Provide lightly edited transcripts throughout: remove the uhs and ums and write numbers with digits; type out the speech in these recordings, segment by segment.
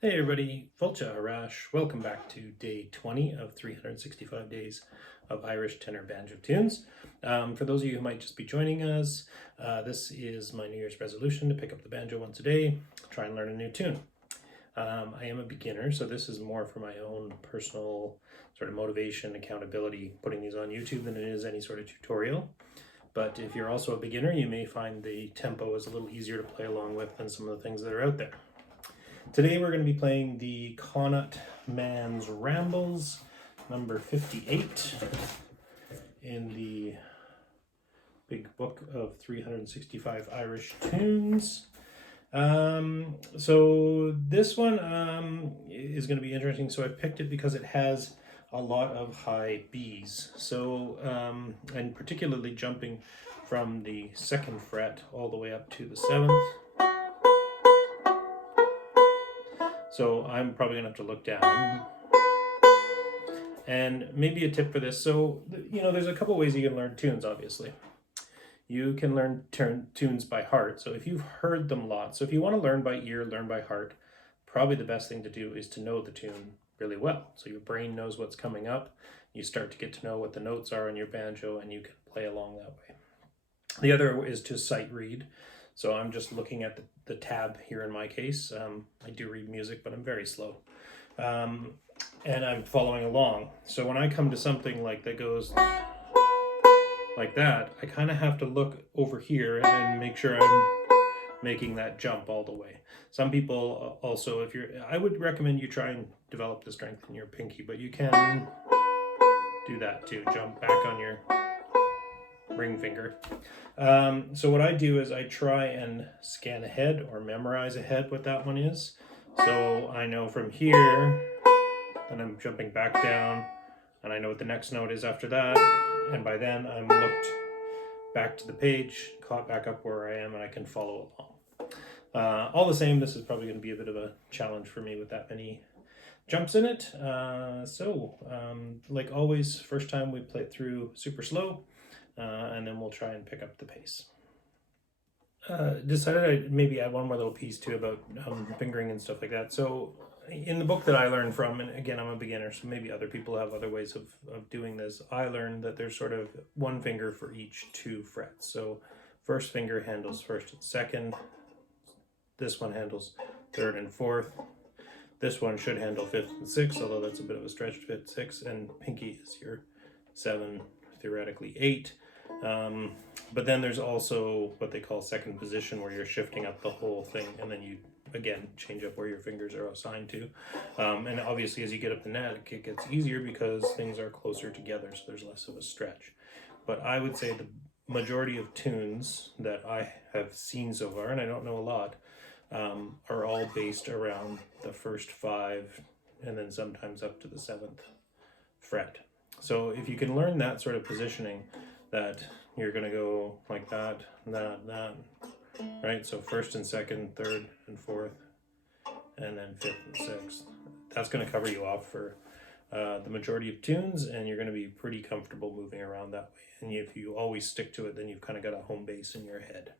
Hey everybody, Fulcha Harash. Welcome back to day 20 of 365 days of Irish tenor banjo tunes. For those of you who might just be joining us, this is my New Year's resolution to pick up the banjo once a day, try and learn a new tune. I am a beginner, so this is more for my own personal sort of motivation, accountability, putting these on YouTube than it is any sort of tutorial. But if you're also a beginner, you may find the tempo is a little easier to play along with than some of the things that are out there. Today we're going to be playing the Connaught Man's Rambles, number 58 in the big book of 365 Irish tunes. So this one is going to be interesting. So I picked it because it has a lot of high B's. So, and particularly jumping from the 2nd fret all the way up to the 7th. So I'm probably gonna have to look down. And maybe a tip for this. So, there's a couple ways you can learn tunes, obviously. You can learn tunes by heart. So if you've heard them lots, so if you want to learn by ear, learn by heart, probably the best thing to do is to know the tune really well. So your brain knows what's coming up. You start to get to know what the notes are on your banjo and you can play along that way. The other is to sight read. So I'm just looking at the tab here in my case. I do read music, but I'm very slow. And I'm following along. So when I come to something like that goes like that, I kind of have to look over here and make sure I'm making that jump all the way. Some people also, I would recommend you try and develop the strength in your pinky, but you can do that too. Jump back on your ring finger. So what I do is I try and scan ahead or memorize ahead what that one is. So I know from here, then I'm jumping back down, and I know what the next note is after that, and by then I'm looked back to the page, caught back up where I am, and I can follow along. All the same, this is probably going to be a bit of a challenge for me with that many jumps in it. Like always, first time we play it through super slow, and then we'll try and pick up the pace. Decided I'd maybe add one more little piece too about fingering and stuff like that. So in the book that I learned from, and again, I'm a beginner, so maybe other people have other ways of doing this. I learned that there's sort of one finger for each 2 frets. So first finger handles 1st and 2nd. This one handles 3rd and 4th. This one should handle 5th and 6th, although that's a bit of a stretch to 5th, 6th, and pinky is your 7, theoretically 8. But then there's also what they call second position, where you're shifting up the whole thing, and then you again change up where your fingers are assigned to. And obviously, as you get up the neck, it gets easier because things are closer together, so there's less of a stretch. But I would say the majority of tunes that I have seen so far, and I don't know a lot, are all based around the first 5 and then sometimes up to the 7th fret. So if you can learn that sort of positioning, that you're going to go like that, right? So 1st and 2nd, 3rd and 4th, and then 5th and 6th. That's going to cover you off for the majority of tunes, and you're going to be pretty comfortable moving around that way. And if you always stick to it, then you've kind of got a home base in your head.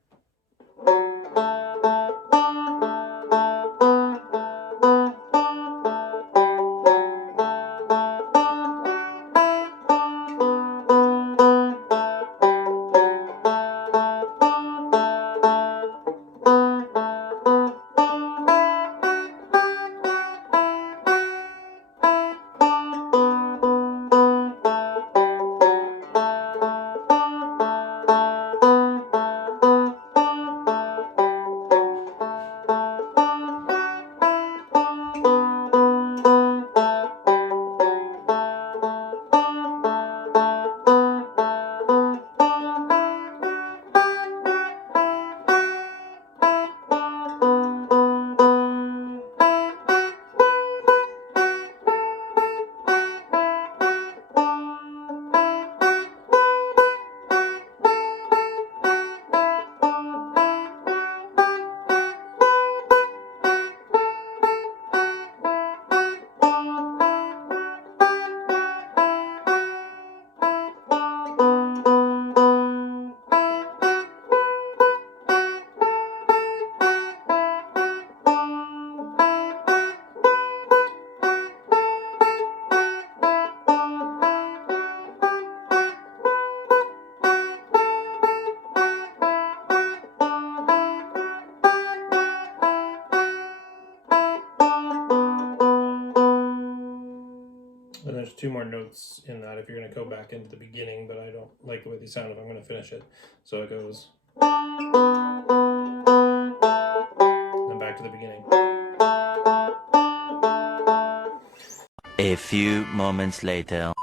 2 more notes in that if you're going to go back into the beginning, but I don't like the way they sound if I'm going to finish it. So it goes, then back to the beginning. A few moments later.